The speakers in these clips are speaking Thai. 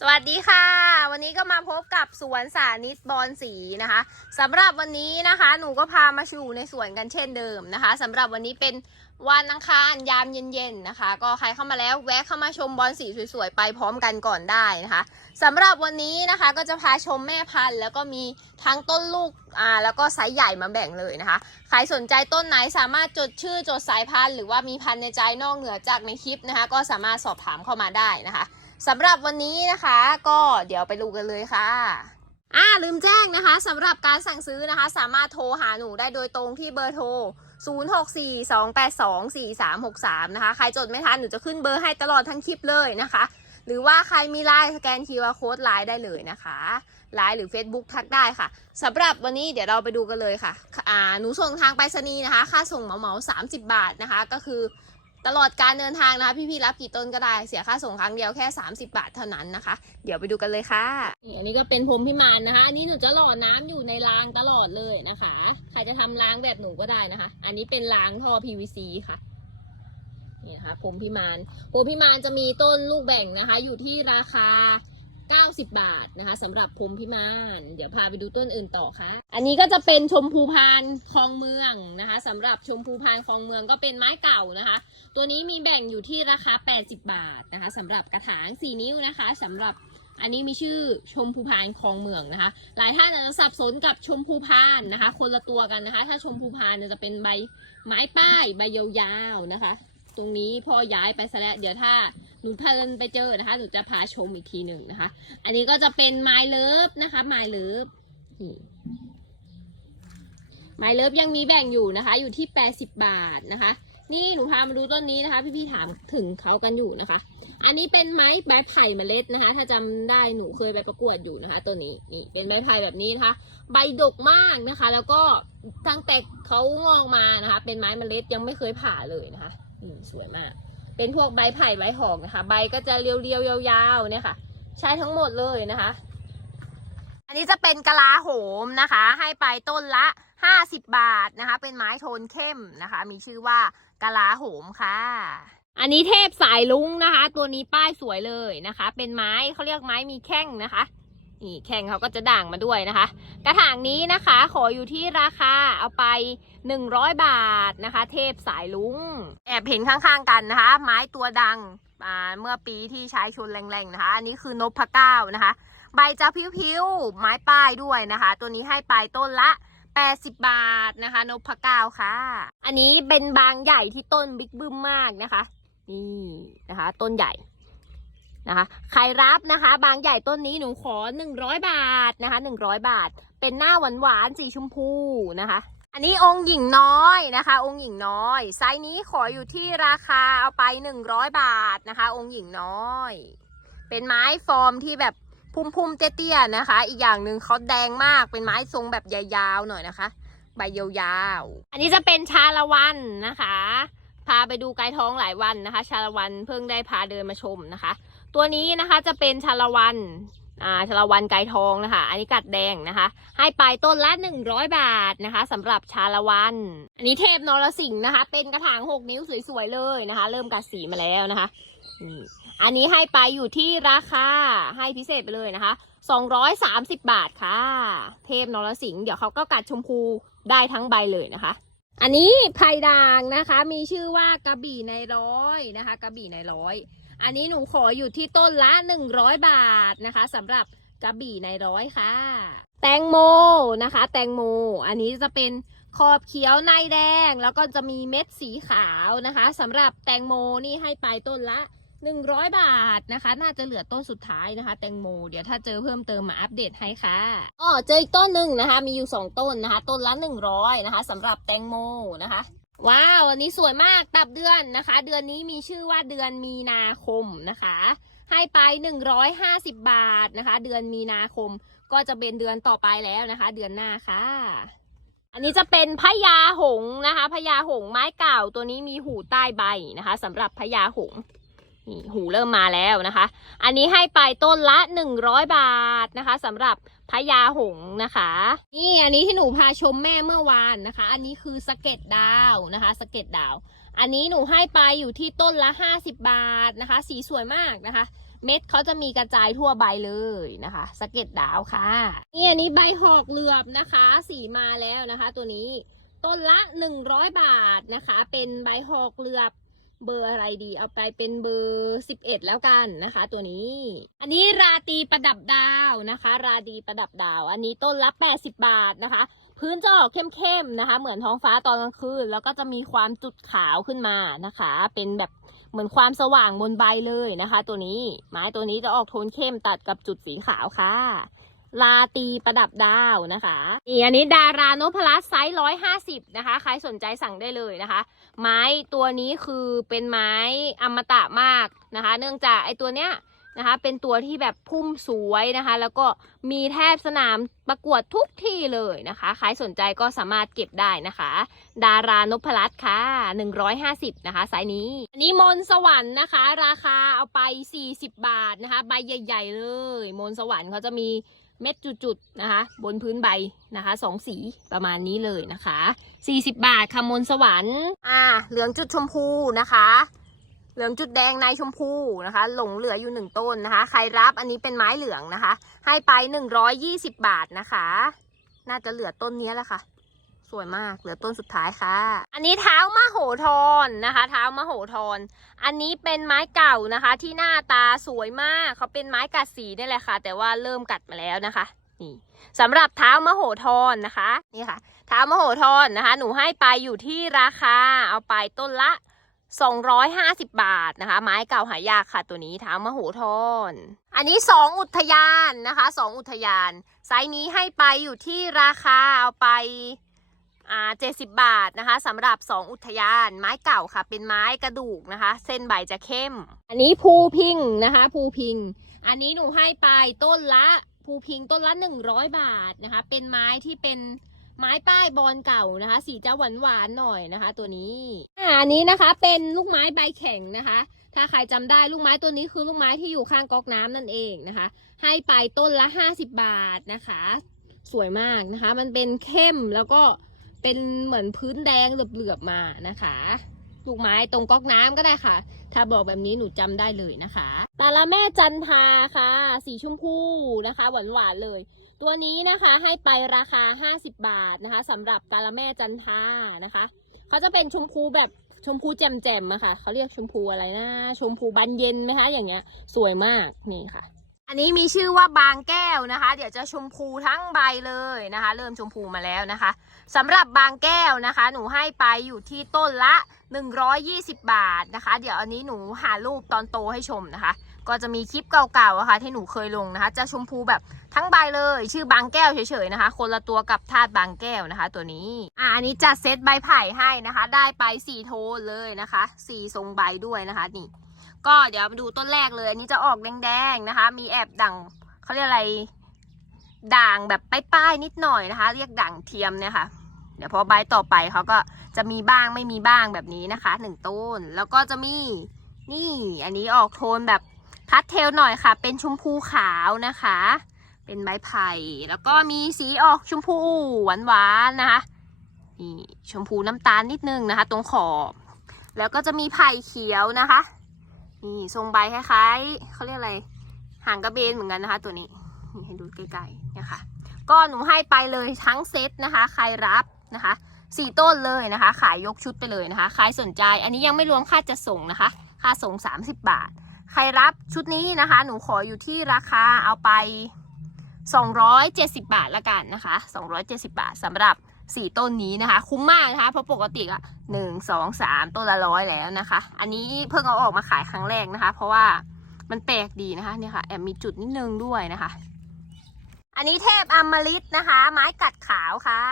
สวัสดีค่ะ วันนี้ก็มาพบกับสวนสานิตบอนสีนะคะสำหรับวันนี้นะคะหนูก็พามาอยู่ในสวนกันเช่นเดิมนะคะสำหรับวันนี้เป็นวันอังคารยามเย็นๆนะคะ ก็ใครเข้ามาแล้วแวะเข้ามาชมบอนสีสวยๆไปพร้อมกันก่อนได้นะคะสำหรับวันนี้นะคะก็จะพาชมแม่พันธุ์แล้วก็มีทั้งต้นลูกอ่าแล้วก็ไซส์ใหญ่มาแบ่งเลยนะคะใครสนใจต้นไหนสามารถจดชื่อจดสายพันธุ์หรือว่ามีพันธุ์ในใจนอกเหนือจากในคลิปนะคะ ก็สามารถสอบถามเข้ามาได้นะคะ สำหรับวันนี้นะคะ ก็เดี๋ยวไปดูกันเลยค่ะอ่าลืมแจ้งนะคะสำหรับการสั่งซื้อนะคะ สามารถโทรหาหนูได้โดยตรงที่เบอร์โทร 0642824363 นะคะ ใครจดไม่ทันหนูจะขึ้นเบอร์ให้ตลอดทั้งคลิปเลยนะคะ หรือว่าใครมีไลน์สแกน QR Code ไลน์ได้เลยนะคะไลน์หรือ Facebook ทักได้ค่ะสำหรับวันนี้เดี๋ยวเราไปดูกันเลยค่ะอ่าหนูส่งทางไปรษณีย์นะคะ ค่าส่งเหมาเหมา30 บาทนะคะ ก็คือ ตลอดการเดินทางนะคะ พี่ๆรับกี่ต้นก็ได้เสียค่าส่งครั้งเดียวแค่ 30 บาทเท่านั้นนะคะ เดี๋ยวไปดูกันเลยค่ะอันนี้ก็เป็นพรมพิมานนะคะอันนี้หนูจะหล่อน้ำอยู่ในรางตลอดเลยนะคะใครจะทำรางแบบหนูก็ได้นะคะ อันนี้เป็นรางท่อ PVC ค่ะนี่นะคะพรมพิมานพรมพิมานจะมีต้นลูกแบ่งนะคะ อยู่ที่ราคา 90 บาทนะคะสำหรับพรมพิมานเดี๋ยวพาไปดูต้นอื่นต่อค่ะ อันนี้ก็จะเป็นชมพูพานคลองเมืองนะคะสำหรับชมพูพานคลองเมืองก็เป็นไม้เก่านะคะ ตัวนี้มีแบ่งอยู่ที่ราคา 80 บาทนะคะสำหรับกระถาง 4 นิ้วนะคะสำหรับอันนี้มีชื่อชมพูพานคลองเมืองนะคะ หลายท่านอาจจะสับสนกับชมพูพานนะคะ คนละตัวกันนะคะ ถ้าชมพูพานจะเป็นใบไม้ป้ายใบยาวๆนะคะ ตรงนี้พอย้ายไปซะแล้วเดี๋ยวถ้าหนูเพลินไปเจอนะคะหนูจะพาชมอีกทีหนึ่งนะคะ อันนี้ก็จะเป็นไม้เลิฟนะคะไม้เลิฟไม้เลิฟยังมีแบ่งอยู่นะคะ อยู่ที่80บาทนะคะ นี่หนูพามาดูต้นนี้นะคะ พี่ๆถามถึงเขากันอยู่นะคะ อันนี้เป็นไม้ใบไผ่เมล็ดนะคะ ถ้าจำได้หนูเคยไปประกวดอยู่นะคะตัวนี้นี่เป็นไม้ไผ่แบบนี้นะคะ ใบดกมากนะคะ แล้วก็ตั้งแต่เขางอกมานะคะ เป็นไม้เมล็ดยังไม่เคยผ่าเลยนะคะ อืมสวยมาก เป็นพวกใบไผ่ใบหอกนะคะ ใบก็จะเรียวๆยาวๆเนี่ยค่ะ ใช้ทั้งหมดเลยนะคะ อันนี้จะเป็นกะลาโหมนะคะ ให้ไปต้นละ50บาทนะคะ เป็นไม้โทนเข้มนะคะ มีชื่อว่ากะลาโหมค่ะ อันนี้เทพสายลุงนะคะ ตัวนี้ป้ายสวยเลยนะคะ เป็นไม้เขาเรียกไม้มีแข้งนะคะ นี่แข้งเขาก็จะด่างมาด้วยนะคะ กระถางนี้นะคะ ขออยู่ที่ราคาเอาไป 100 บาทนะคะ เทพสายลุง แอบเห็นข้างๆกันนะคะ ไม้ตัวดังเมื่อปีที่ใช้ชนแรงๆนะคะ อันนี้คือนพเก้านะคะ ใบจะพิ้วๆ ไม้ป้ายด้วยนะคะ ตัวนี้ให้ไปต้นละ80 บาทนะคะ นพเก้าค่ะ อันนี้เป็นบางใหญ่ที่ต้นบิ๊กบึ้มมากนะคะ นี่นะคะ ต้นใหญ่ นะคะใครรับนะคะ บางใหญ่ต้นนี้หนูขอ 100 บาทนะคะ 100 บาท เป็นหน้าหวานหวานๆสีชมพูนะคะ อันนี้องค์หญิงน้อยนะคะ องค์หญิงน้อย ไซส์นี้ขออยู่ที่ราคาเอาไป 100 บาทนะคะ องค์หญิงน้อย เป็นไม้ฟอร์มที่แบบพุ่มๆเตี้ยๆนะคะ อีกอย่างหนึ่งเขาแดงมากเป็นไม้ทรงแบบยาวๆหน่อยนะคะ ใบยาวๆอันนี้จะเป็นชาละวันนะคะ พาไปดูไกลท้องหลายวันนะคะ ชาละวันเพิ่งได้พาเดินมาชมนะคะ ตัวนี้นะคะจะเป็นชาละวันอ่าชาละวันไก่ทองนะคะ อันนี้กัดแดงนะคะ ให้ไปต้นละ100 บาทนะคะสำหรับชาละวัน อันนี้เทพนรสิงห์นะคะ เป็นกระถาง 6 นิ้วสวยๆเลยนะคะ เริ่มกัดสีมาแล้วนะคะอันนี้ให้ไปอยู่ที่ราคาให้พิเศษไปเลยนะคะ 230 บาทค่ะ เทพนรสิงห์เดี๋ยวเขาก็กัดชมพูได้ทั้งใบเลยนะคะ อันนี้ไผ่ด่างนะคะ มีชื่อว่ากระบี่ในร้อยนะคะกระบี่ในร้อย อันนี้หนูขออยู่ที่ต้นละ 100 บาทนะคะสำหรับกระบี่ในร้อยค่ะ แตงโมนะคะ แตงโม อันนี้จะเป็นขอบเขียวในแดง แล้วก็จะมีเม็ดสีขาวนะคะสำหรับแตงโมนี่ให้ไปต้นละ 100 บาทนะคะ น่าจะเหลือต้นสุดท้ายนะคะ แตงโม เดี๋ยวถ้าเจอเพิ่มเติมมาอัปเดตให้ค่ะอ๋อเจออีกต้นหนึ่งนะคะ มีอยู่ 2 ต้นนะคะ ต้นละ 100 นะคะสำหรับแตงโมนะคะว้าว อันนี้สวยมาก ตับเดือนนะคะ เดือนนี้มีชื่อว่าเดือนมีนาคมนะคะ ให้ไป 150 บาทนะคะ เดือนมีนาคมก็จะเป็นเดือนต่อไปแล้วนะคะ เดือนหน้าค่ะ อันนี้จะเป็นพญาหงนะคะพญาหงไม้เก่าตัวนี้มีหูใต้ใบนะคะสำหรับพญาหง นี่หูเริ่มมาแล้วนะคะ อันนี้ให้ไปต้นละ 100 บาทนะคะสำหรับพญาหงนะคะ นี่อันนี้ที่หนูพาชมแม่เมื่อวานนะคะ อันนี้คือสะเก็ดดาวนะคะสะเก็ดดาว อันนี้หนูให้ไปอยู่ที่ต้นละ 50 บาทนะคะ สีสวยมากนะคะ เม็ดเขาจะมีกระจายทั่วใบเลยนะคะสะเก็ดดาวค่ะ นี่อันนี้ใบหอกเหลือบนะคะ สีมาแล้วนะคะ ตัวนี้ต้นละหนึ่งร้อยบาทนะคะ เป็นใบหอกเหลือบ เบอร์อะไรดี เอาไปเป็นเบอร์สิบเอ็ดแล้วกันนะคะ ตัวนี้ อันนี้ราตีประดับดาวนะคะ ราดีประดับดาว อันนี้ต้นละแปดสิบบาทนะคะ พื้นจะออกเข้มๆนะคะ เหมือนท้องฟ้าตอนกลางคืนแล้วก็จะมีความจุดขาวขึ้นมานะคะ เป็นแบบเหมือนความสว่างบนใบเลยนะคะ ตัวนี้ไม้ตัวนี้จะออกโทนเข้มตัดกับจุดสีขาวค่ะ ลาตีประดับดาวนะคะนี่อันนี้ดารานพลัสไซส์ร้อยห้าสิบนะคะ ใครสนใจสั่งได้เลยนะคะ ไม้ตัวนี้คือเป็นไม้อมตะมากนะคะ เนื่องจากไอตัวเนี้ยนะคะ เป็นตัวที่แบบพุ่มสวยนะคะ แล้วก็มีแทบสนามประกวดทุกที่เลยนะคะ ใครสนใจก็สามารถเก็บได้นะคะ ดารานพลัสค่ะ 150 นะคะไซส์นี้ อันนี้มนต์สวรรค์นะคะ ราคาเอาไป 40 บาทนะคะ ใบใหญ่ ๆ เลย มนต์สวรรค์เขาจะมี เม็ดจุดๆนะคะ บนพื้นใบนะคะสองสีประมาณนี้เลยนะคะ 40 บาทค่ะมนสวรรค์อ่าเหลืองจุดชมพูนะคะ เหลืองจุดแดงในชมพูนะคะ หลงเหลืออยู่หนึ่งต้นนะคะ ใครรับอันนี้เป็นไม้เหลืองนะคะ ให้ไป 120 บาทนะคะ น่าจะเหลือต้นนี้แหละค่ะ สวยมากเหลือต้นสุดท้ายค่ะ อันนี้เท้ามะโหธรนะคะ เท้ามะโหธรอันนี้เป็นไม้เก่านะคะ ที่หน้าตาสวยมากเขาเป็นไม้กัดสีนี่แหละค่ะ แต่ว่าเริ่มกัดมาแล้วนะคะนี่สำหรับเท้ามโหธรนะคะนี่ค่ะ เท้ามโหธรนะคะ หนูให้ไปอยู่ที่ราคาเอาไปต้นละ 250 บาทนะคะ ไม้เก่าหายากค่ะตัวนี้เท้ามโหธรอันนี้ 2 อุทยานนะคะ 2 อุทยานไซส์นี้ให้ไปอยู่ที่ราคาเอาไป เจ็ดสิบบาทนะคะสำหรับ 2 อุทยานไม้เก่าค่ะ เป็นไม้กระดูกนะคะ เส้นใบจะเข้ม อันนี้ภูพิงนะคะภูพิง อันนี้หนูให้ไปต้นละภูพิงต้นละ 100 บาทนะคะ เป็นไม้ที่เป็นไม้ป้ายบอลเก่านะคะ สีจะหวานหวานๆหน่อยนะคะ ตัวนี้อันนี้นะคะเป็นลูกไม้ใบแข็งนะคะ ถ้าใครจำได้ลูกไม้ตัวนี้คือลูกไม้ที่อยู่ข้างก๊อกน้ำนั่นเองนะคะ ให้ไปต้นละ 50 บาทนะคะ สวยมากนะคะ มันเป็นเข้มแล้วก็ เป็นเหมือนพื้นแดงเหลือบๆมานะคะ ลูกไม้ตรงก๊อกน้ำก็ได้ค่ะ ถ้าบอกแบบนี้หนูจำได้เลยนะคะตาละแม่จันทาค่ะ สีชมพูนะคะหวานๆเลย ตัวนี้นะคะให้ไปราคา 50 บาทนะคะสำหรับตาละแม่จันทานะคะเขาจะเป็นชมพูแบบชมพูแจ่มๆอะค่ะเขาเรียกชมพูอะไรนะ ชมพูบานเย็นไหมคะ อย่างเงี้ย สวยมากนี่ค่ะ อันนี้มีชื่อว่าบางแก้วนะคะ เดี๋ยวจะชมพูทั้งใบเลยนะคะ เริ่มชมพูมาแล้วนะคะสำหรับบางแก้วนะคะ หนูให้ไปอยู่ที่ต้นละ 120 บาทนะคะ เดี๋ยวอันนี้หนูหารูปตอนโตให้ชมนะคะ ก็จะมีคลิปเก่าๆอะค่ะที่หนูเคยลงนะคะ จะชมพูแบบทั้งใบเลย ชื่อบางแก้วเฉยๆนะคะ คนละตัวกับธาตุบางแก้วนะคะ ตัวนี้อ่าอันนี้จัดเซตใบไผ่ให้นะคะ ได้ไปสี่โทนเลยนะคะสี่ทรงใบด้วยนะคะนี่ ก็เดี๋ยวมาดูต้นแรกเลยอันนี้จะออกแดงๆนะคะ มีแอบด่างเขาเรียกอะไร ด่างแบบป้ายๆนิดหน่อยนะคะ เรียกด่างเทียมเนี่ยค่ะเดี๋ยวพอใบต่อไปเขาก็จะมีบ้างไม่มีบ้างแบบนี้นะคะหนึ่งต้น แล้วก็จะมีนี่ อันนี้ออกโทนแบบพัดเทลหน่อยค่ะ เป็นชมพูขาวนะคะ เป็นใบไผ่แล้วก็มีสีออกชมพูหวานๆนะคะนี่ชมพูน้ำตาลนิดนึงนะคะ ตรงขอบ แล้วก็จะมีไผ่เขียวนะคะ นี่ทรงใบคล้ายๆเขาเรียกอะไร หางกระเบนเหมือนกันนะคะ ตัวนี้ให้ดูใกล้ๆเนี่ยค่ะ ก็หนูให้ไปเลยทั้งเซตนะคะ ใครรับนะคะสี่ต้นเลยนะคะ ขายยกชุดไปเลยนะคะ ใครสนใจ อันนี้ยังไม่รวมค่าจะส่งนะคะ ค่าส่ง 30 บาท ใครรับชุดนี้นะคะ หนูขออยู่ที่ราคาเอาไป 270 บาทละกันนะคะ 270 บาทสำหรับ 4ต้นนี้นะคะ คุ้มมากนะคะเพราะปกติอะหนึ่งสองสามต้นละร้อยแล้วนะคะ อันนี้เพิ่งเอาออกมาขายครั้งแรกนะคะ เพราะว่ามันแปลกดีนะคะเนี่ยค่ะแอบมีจุดนิดนึงด้วยนะคะ อันนี้เทพอมฤตนะคะ ไม้กัดขาวค่ะ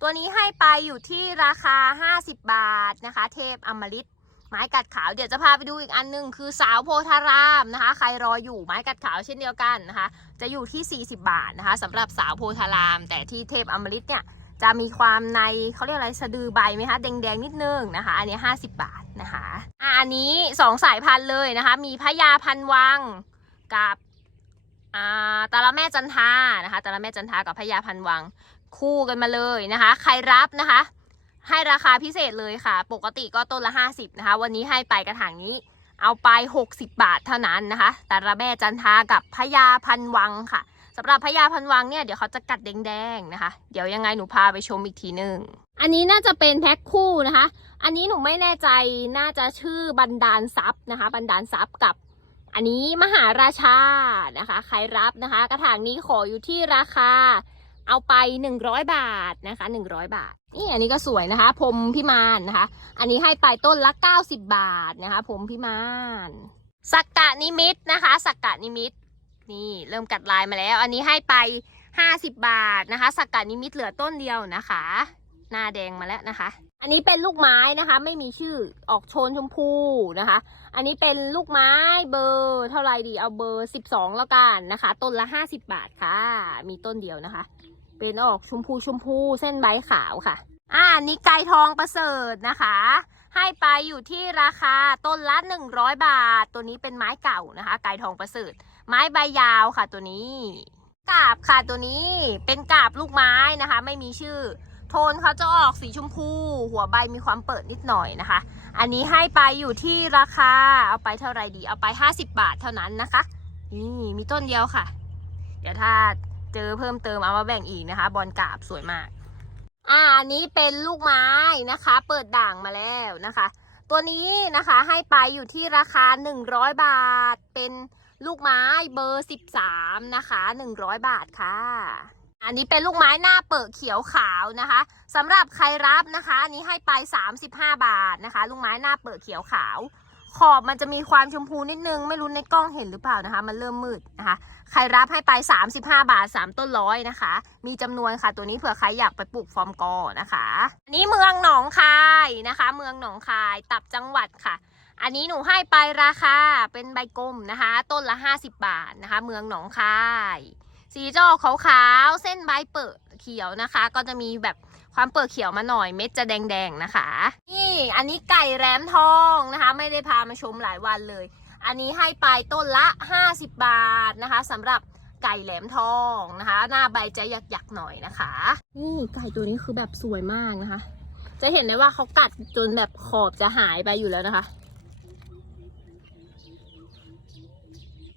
ตัวนี้ให้ไปอยู่ที่ราคา 50 บาทนะคะ เทพอมฤตไม้กัดขาวเดี๋ยวจะพาไปดูอีกอันหนึงคือสาวโพธารามนะคะ ใครรออยู่ไม้กัดขาวเช่นเดียวกันนะคะ จะอยู่ที่ 40 บาทนะคะสำหรับสาวโพธาราม แต่ที่เทพอมฤตเนี่ย จะมีความในเขาเรียกอะไรสะดือใบไหมคะ แดงๆ นิดนึงนะคะ อันนี้ 50 บาทนะคะอะอันนี้ 2 สายพันธุ์เลยนะคะ มีพญาพันวังกับอ่าตาละแม่จันทานะคะตาละแม่จันทากับพญาพันวังคู่กันมาเลยนะคะ ใครรับนะคะ ให้ราคาพิเศษเลยค่ะ ปกติก็ต้นละ 50นะคะ วันนี้ให้ไปกระถางนี้ เอาไป 60 บาทเท่านั้นนะคะตาระแม่จันทากับพญาพันวังค่ะ สำหรับพญาพันวังเนี่ยเดี๋ยวเขาจะกัดแดงๆนะคะ เดี๋ยวยังไงหนูพาไปชมอีกทีหนึ่งอันนี้น่าจะเป็นแพ็คคู่นะคะ อันนี้หนูไม่แน่ใจน่าจะชื่อบันดาลทรัพย์นะคะ บันดาลทรัพย์กับ อันนี้มหาราชานะคะใครรับนะคะ กระถางนี้ขออยู่ที่ราคาเอาไป 100 บาทนะคะ 100 บาท นี่อันนี้ก็สวยนะคะ พรมพิมานนะคะ อันนี้ให้ไปต้นละ 90 บาทนะคะ พรมพิมานสักกะนิมิตนะคะ สักกะนิมิต นี่เริ่มกัดลายมาแล้ว อันนี้ให้ไป 50 บาทนะคะ สักกะนิมิตเหลือต้นเดียวนะคะ หน้าแดงมาแล้วนะคะ อันนี้เป็นลูกไม้นะคะ ไม่มีชื่อออกโชนชมพูนะคะ อันนี้เป็นลูกไม้เบอร์เท่าไรดีเอาเบอร์ 12 แล้วกันนะคะ ต้นละ 50 บาทค่ะ มีต้นเดียวนะคะ เป็นออกชมพูชมพูเส้นใบขาวค่ะอ่าอันนี้ไก่ทองประเสริฐนะคะ ให้ไปอยู่ที่ราคาต้นละ 100 บาท ตัวนี้เป็นไม้เก่านะคะ ไก่ทองประเสริฐ ไม้ใบยาวค่ะตัวนี้ กาบค่ะตัวนี้เป็นกาบลูกไม้นะคะ ไม่มีชื่อ โทนเขาจะออกสีชมพู หัวใบมีความเปิดนิดหน่อยนะคะ อันนี้ให้ไปอยู่ที่ราคาเอาไปเท่าไหรดี เอาไป 50 บาทเท่านั้นนะคะนี่มีต้นเดียวค่ะ เดี๋ยวถ้าเจอเพิ่มเติมเอามาแบ่งอีกนะคะ บอลกาบสวยมากอ่าอันนี้เป็นลูกไม้นะคะ เปิดด่างมาแล้วนะคะ ตัวนี้นะคะให้ไปอยู่ที่ราคา 100 บาทเป็น ลูกไม้เบอร์ 13 นะคะ 100 บาทค่ะ อันนี้เป็นลูกไม้หน้าเปิดเขียวขาวนะคะสำหรับใครรับนะคะ อันนี้ให้ไป 35 บาทนะคะ ลูกไม้หน้าเปิดเขียวขาว ขอบมันจะมีความชมพูนิดนึง ไม่รู้ในกล้องเห็นหรือเปล่านะคะ มันเริ่มมืดนะคะ ใครรับให้ไป 35 บาท 3 ต้นร้อยนะคะ มีจำนวนค่ะ ตัวนี้เผื่อใครอยากไปปลูกฟอร์มกอนะคะ อันนี้เมืองหนองคายนะคะ เมืองหนองคายตับจังหวัดค่ะ อันนี้หนูให้ไปราคาเป็นใบกลมนะคะ ต้นละ 50 บาทนะคะ เมืองหนองคาย สีจอกขาวๆ เส้นใบเปิดเขียวนะคะ ก็จะมีแบบความเปิดเขียวมาหน่อยเม็ดจะแดงๆนะคะ นี่อันนี้ไก่แรมทองนะคะ ไม่ได้พามาชมหลายวันเลย อันนี้ให้ไปต้นละ 50 บาทนะคะสำหรับไก่แหลมทองนะคะ หน้าใบจะหยักๆหน่อยนะคะนี่ไก่ตัวนี้คือแบบสวยมากนะคะ จะเห็นได้ว่าเขากัดจนแบบขอบจะหายไปอยู่แล้วนะคะ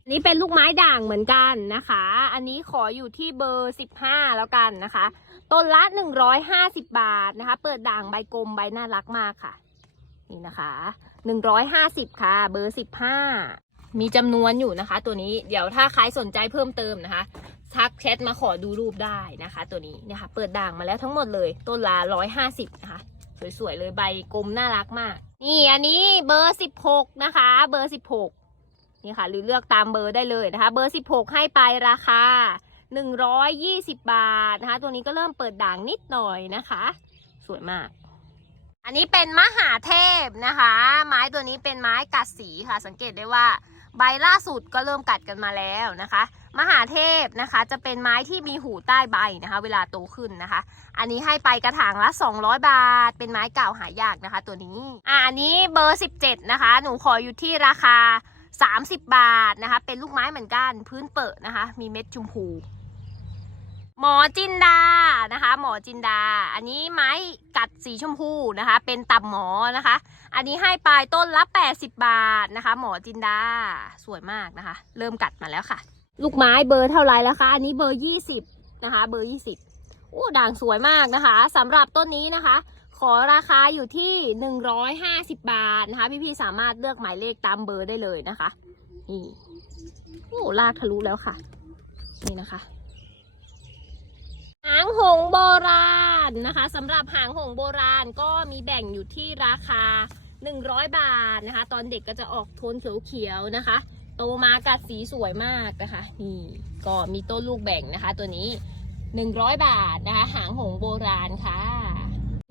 นนี้เป็นลูกไม้ด่างเหมือนกันนะคะ อันนี้ขออยู่ที่เบอร์ 15 แล้วกันนะคะ ต้นละ 150 บาทนะคะ เปิดด่างใบกลมใบน่ารักมากค่ะ นี่นะคะ 150 ค่ะ เบอร์ 15 มีจำนวนอยู่นะคะ ตัวนี้ เดี๋ยวถ้าใครสนใจเพิ่มเติมนะคะ ทักแชทมาขอดูรูปได้นะคะ ตัวนี้นะคะ เปิดด่างมาแล้วทั้งหมดเลย ต้นละ 150 นะคะ สวยๆเลยใบกลมน่ารักมาก นี่อันนี้เบอร์ 16 นะคะ เบอร์ 16 นี่ค่ะ หรือเลือกตามเบอร์ได้เลยนะคะ เบอร์ 16 ให้ไปราคา 120 บาทนะคะ ตัวนี้ก็เริ่มเปิดด่างนิดหน่อยนะคะ สวยมาก อันนี้เป็นมหาเทพนะคะ ไม้ตัวนี้เป็นไม้กัดสีค่ะ สังเกตได้ว่าใบล่าสุดก็เริ่มกัดกันมาแล้วนะคะ มหาเทพนะคะจะเป็นไม้ที่มีหูใต้ใบนะคะ เวลาโตขึ้นนะคะ อันนี้ให้ไปกระถางละ 200 บาท เป็นไม้เก่าหายากนะคะ ตัวนี้อ่าอันนี้เบอร์ 17 นะคะ หนูขออยู่ที่ราคา 30 บาทนะคะ เป็นลูกไม้เหมือนกันพื้นเปิดนะคะ มีเม็ดชมพู หมอจินดานะคะ หมอจินดา อันนี้ไม้กัดสีชมพูนะคะ เป็นตับหมอนะคะ อันนี้ให้ปลายต้นละ 80 บาทนะคะ หมอจินดาสวยมากนะคะ เริ่มกัดมาแล้วค่ะ ลูกไม้เบอร์เท่าไรแล้วคะ อันนี้เบอร์ 20 นะคะ เบอร์ 20โอ้ด่างสวยมากนะคะสำหรับต้นนี้นะคะ ขอราคาอยู่ที่150บบาทนะคะ พี่ๆสามารถเลือกหมายเลขตามเบอร์ได้เลยนะคะ นี่โอ้ลากทะลุแล้วค่ะ นี่นะคะหางหงโบราณนะคะสำหรับหางหงโบราณก็มีแบ่งอยู่ที่ราคา 100 บาทนะคะ ตอนเด็กก็จะออกโทนเขียวๆนะคะ โตมากัดสีสวยมากนะคะนี่ก็มีต้นลูกแบ่งนะคะ ตัวนี้ 100 บาทนะคะ หางหงโบราณค่ะ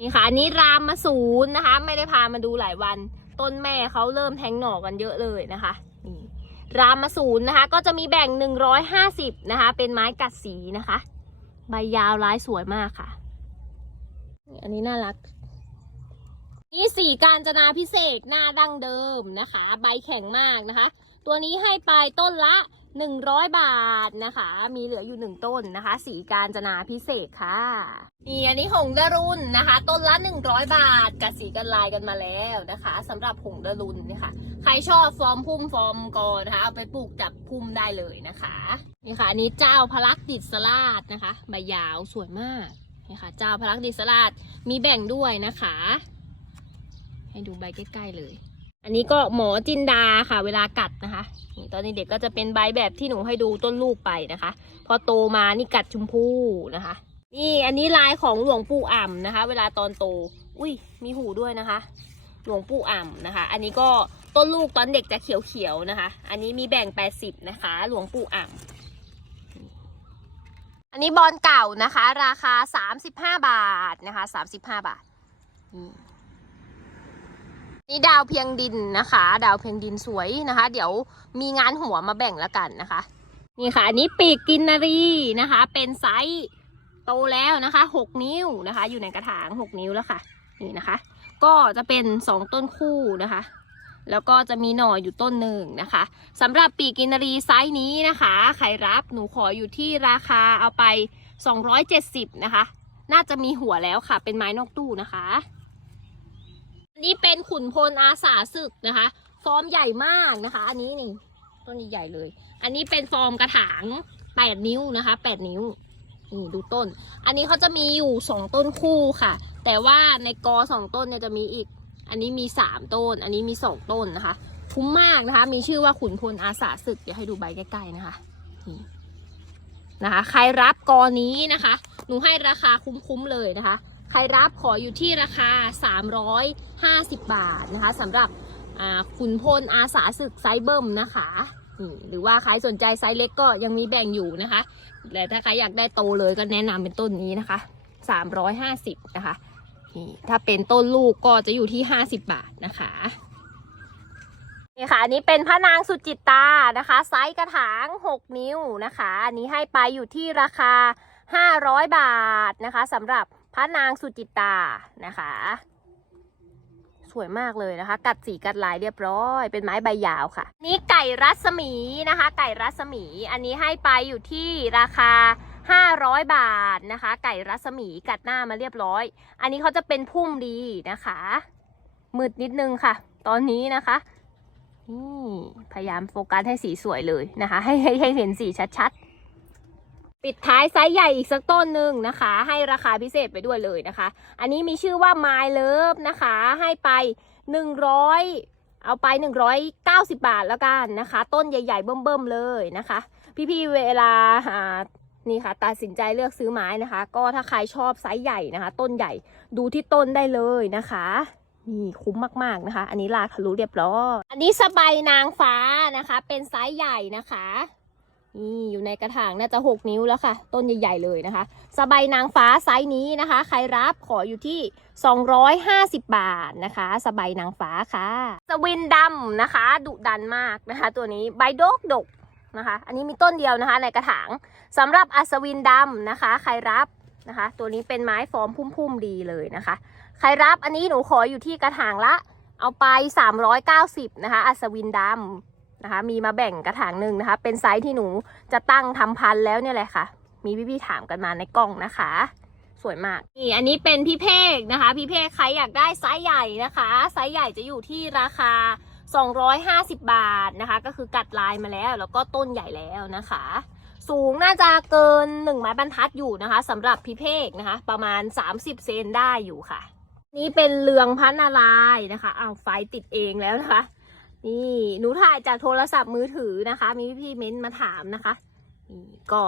นี่ค่ะอันนี้รามมาศูนย์นะคะ ไม่ได้พามาดูหลายวัน ต้นแม่เขาเริ่มแทงหน่อกันเยอะเลยนะคะนี่รามมาศูนย์นะคะ ก็จะมีแบ่ง 150 นะคะ เป็นไม้กัดสีนะคะ ใบยาวร้ายสวยมากค่ะนี่อันนี้น่ารัก นี่สีการจนาพิเศษหน้าดั้งเดิมนะคะ ใบแข็งมากนะคะ ตัวนี้ให้ไปต้นละ 100 บาทนะคะ มีเหลืออยู่หนึ่งต้นนะคะ สีการจนาพิเศษค่ะ นี่อันนี้หงดรุนนะคะ ต้นละ 100 บาท กับสีกันลายกันมาแล้วนะคะสำหรับหงดรุนเนี่ยค่ะใครชอบฟอร์มพุ่มฟอร์มกอนะคะ เอาไปปลูกจับพุ่มได้เลยนะคะ นี่ค่ะ อันนี้เจ้าพลักษณ์ดิษลาดนะคะ ใบยาวสวยมากนี่ค่ะเจ้าพลักดิษลาดมีแบ่งด้วยนะคะ ให้ดูใบใกล้ๆเลย อันนี้ก็หมอจินดาค่ะ เวลากัดนะคะตอนนี้เด็กก็จะเป็นใบแบบที่หนูให้ดูต้นลูกไปนะคะ พอโตมานี่กัดชมพู่นะคะ นี่อันนี้ลายของหลวงปู่อ่ำนะคะ เวลาตอนโต อุ้ยมีหูด้วยนะคะ หลวงปู่อ่ำนะคะ อันนี้ก็ต้นลูกตอนเด็กจะเขียวๆนะคะ อันนี้มีแบ่ง 80 นะคะ หลวงปู่อ่ำอันนี้บอลเก่านะคะ ราคา 35 บาทนะคะ 35 บาทนี่ นี่ดาวเพียงดินนะคะ ดาวเพียงดินสวยนะคะ เดี๋ยวมีงานหัวมาแบ่งแล้วกันนะคะ นี่ค่ะอันนี้ปีกกินนารีนะคะ เป็นไซส์โตแล้วนะคะหกนิ้วนะคะ อยู่ในกระถางหกนิ้วแล้วค่ะ นี่นะคะ ก็จะเป็นสองต้นคู่นะคะ แล้วก็จะมีหน่ออยู่ต้นหนึ่งนะคะสำหรับปีกกินนารีไซส์นี้นะคะใครรับหนูขออยู่ที่ราคาเอาไป 270 นะคะ น่าจะมีหัวแล้วค่ะ เป็นไม้นอกตู้นะคะ นนี้เป็นขุนพลอาสาศึกนะคะ ฟอร์มใหญ่มากนะคะ อันนี้นี่ต้นใหญ่เลย อันนี้เป็นฟอร์มกระถางแปดนิ้วนะคะแปดนิ้วนี่ดูต้น อันนี้เขาจะมีอยู่สองต้นคู่ค่ะ แต่ว่าในกอสองต้นเนี่ยจะมีอีก อันนี้มีสามต้น อันนี้มีสองต้นนะคะ คุ้มมากนะคะ มีชื่อว่าขุนพลอาสาศึก เดี๋ยวให้ดูใบใกล้ๆนะคะนี่นะคะ ใครรับกอนี้นะคะ หนูให้ราคาคุ้มๆเลยนะคะ ใครรับขออยู่ที่ราคา 350 บาทนะคะสำหรับขุนพลอาสาศึกไซเบิ่มนะคะหรือว่าใครสนใจไซส์เล็กก็ยังมีแบ่งอยู่นะคะแต่ถ้าใครอยากได้โตเลยก็แนะนำเป็นต้นนี้นะคะ 350นะคะถ้าเป็นต้นลูกก็จะอยู่ที่ 50 บาทนะคะนี่ค่ะอันนี้เป็นพระนางสุจิตตานะคะ ไซส์กระถาง 6 นิ้วนะคะ อันนี้ให้ไปอยู่ที่ราคา 500 บาทนะคะสำหรับ ระนางสุจิตานะคะ สวยมากเลยนะคะ กัดสีกัดลายเรียบร้อย เป็นไม้ใบยาวค่ะ นี่ไก่รัศมีนะคะ ไก่รัศมี อันนี้ให้ไปอยู่ที่ราคา500 บาทนะคะ ไก่รัศมีกัดหน้ามาเรียบร้อย อันนี้เขาจะเป็นพุ่มดีนะคะ มืดนิดนึงค่ะ ตอนนี้นะคะนี่พยายามโฟกัสให้สีสวยเลยนะคะ ให้ให้ให้เห็นสีชัดๆ ปิดท้ายไซส์ใหญ่อีกสักต้นหนึ่งนะคะ ให้ราคาพิเศษไปด้วยเลยนะคะ อันนี้มีชื่อว่า My Love นะคะ ให้ไป 100 เอาไป 190 บาทแล้วกันนะคะ ต้นใหญ่ๆเบิ่มๆเลยนะคะ พี่ๆเวลาอ่านี่ค่ะ ตัดสินใจเลือกซื้อไม้นะคะ ก็ถ้าใครชอบไซส์ใหญ่นะคะ ต้นใหญ่ดูที่ต้นได้เลยนะคะนี่คุ้มมากๆนะคะ อันนี้ลาทะลุเรียบร้อย อันนี้สบายนางฟ้านะคะ เป็นไซส์ใหญ่นะคะ นี่อยู่ในกระถางน่าจะ 6 นิ้วแล้วค่ะ ต้นใหญ่ ๆ เลยนะคะ สบายนางฟ้าไซส์นี้นะคะ ใครรับขออยู่ที่ 250 บาทนะคะ สบายนางฟ้าค่ะ สวินดำนะคะ ดุดันมากนะคะ ตัวนี้ใบดกดกนะคะ อันนี้มีต้นเดียวนะคะ ในกระถางสำหรับอัศวินดำนะคะ ใครรับนะคะ ตัวนี้เป็นไม้ฟอร์มพุ่มๆดีเลยนะคะ ใครรับอันนี้หนูขออยู่ที่กระถางละเอาไป 390 นะคะ อัศวินดำ นะคะ มีมาแบ่งกระถางหนึ่งนะคะ เป็นไซส์ที่หนูจะตั้งทำพันธุ์แล้วเนี่ยแหละค่ะ มีพี่ๆถามกันมาในกล้องนะคะ สวยมากนี่อันนี้เป็นพี่เพกนะคะ พี่เพกใครอยากได้ไซส์ใหญ่นะคะ ไซส์ใหญ่จะอยู่ที่ราคา 250 บาทนะคะ ก็คือกัดลายมาแล้ว แล้วก็ต้นใหญ่แล้วนะคะ สูงน่าจะเกิน1ไม้บรรทัดอยู่นะคะสำหรับพี่เพกนะคะ ประมาณ 30 เซนได้อยู่ค่ะ นี่เป็นเรืองพันนารายนะคะเอาไฟติดเองแล้วนะคะ นี่หนูถ่ายจากโทรศัพท์มือถือนะคะ มีพี่เม้นต์มาถามนะคะนี่ก็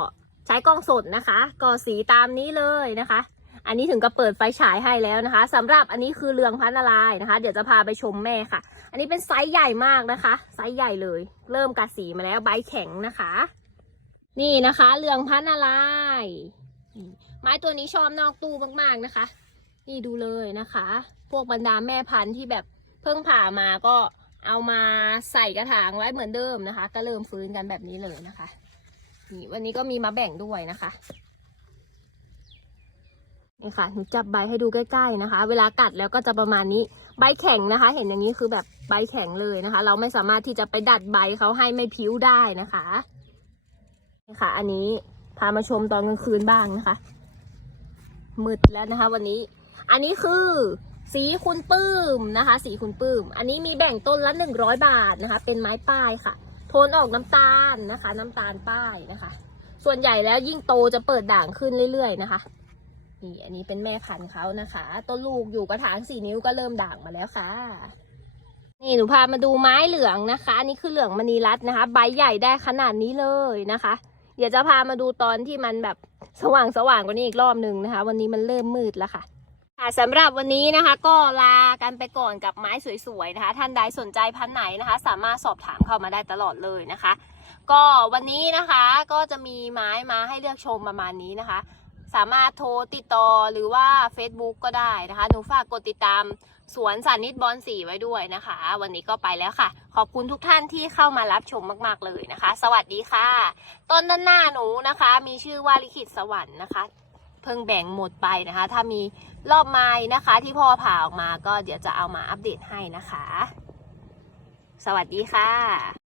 ใช้กล้องสดนะคะ ก็สีตามนี้เลยนะคะ อันนี้ถึงกับเปิดไฟฉายให้แล้วนะคะสำหรับอันนี้คือเรืองพันนารายนะคะ เดี๋ยวจะพาไปชมแม่ค่ะ อันนี้เป็นไซส์ใหญ่มากนะคะ ไซส์ใหญ่เลย เริ่มกัดสีมาแล้วใบแข็งนะคะ นี่นะคะเรืองพันนารายไม้ตัวนี้ชอบนอกตู้มากๆนะคะ นี่ดูเลยนะคะ พวกบรรดาแม่พันธุ์ที่แบบเพิ่งผ่ามาก็ เอามาใส่กระถางไว้เหมือนเดิมนะคะ ก็เริ่มฟื้นกันแบบนี้เลยนะคะ นี่วันนี้ก็มีมาแบ่งด้วยนะคะนี่ค่ะหนูจับใบให้ดูใกล้ๆนะคะ เวลากัดแล้วก็จะประมาณนี้ ใบแข็งนะคะ เห็นอย่างนี้คือแบบใบแข็งเลยนะคะ เราไม่สามารถที่จะไปดัดใบเขาให้ไม่พิ้วได้นะคะนี่ค่ะ อันนี้พามาชมตอนกลางคืนบ้างนะคะมืดแล้วนะคะ วันนี้ อันนี้คือ สีคุณปื้มนะคะ สีคุณปื้ม อันนี้มีแบ่งต้นละหนึ่งร้อยบาทนะคะ เป็นไม้ป้ายค่ะ โทนออกน้ำตาลนะคะ น้ำตาลป้ายนะคะ ส่วนใหญ่แล้วยิ่งโตจะเปิดด่างขึ้นเรื่อยๆนะคะนี่อันนี้เป็นแม่พันธุ์เขานะคะ ต้นลูกอยู่กระถางสี่นิ้วก็เริ่มด่างมาแล้วค่ะ นี่หนูพามาดูไม้เหลืองนะคะอันนี้คือเหลืองมณีรัตน์นะคะ ใบใหญ่ได้ขนาดนี้เลยนะคะ เดี๋ยวจะพามาดูตอนที่มันแบบสว่างสว่างๆกว่านี้อีกรอบหนึ่งนะคะ วันนี้มันเริ่มมืดแล้วค่ะ ค่ะสำหรับวันนี้นะคะก็ลากันไปก่อนกับไม้สวยๆนะคะ ท่านใดสนใจพันไหนนะคะ สามารถสอบถามเข้ามาได้ตลอดเลยนะคะ ก็วันนี้นะคะก็จะมีไม้มาให้เลือกชมประมาณนี้นะคะ สามารถโทรติดต่อหรือว่า Facebook ก็ได้นะคะ หนูฝากกดติดตามสวนสานิตบอลสีไว้ด้วยนะคะ วันนี้ก็ไปแล้วค่ะ ขอบคุณทุกท่านที่เข้ามารับชมมากๆเลยนะคะ สวัสดีค่ะ ต้นด้านหน้าหนูนะคะ มีชื่อว่าลิขิตสวรรค์นะคะ เพิ่งแบ่งหมดไปนะคะ ถ้ามี รอบไม้นะคะ ที่พ่อผ่าออกมาก็เดี๋ยวจะเอามาอัปเดตให้นะคะ สวัสดีค่ะ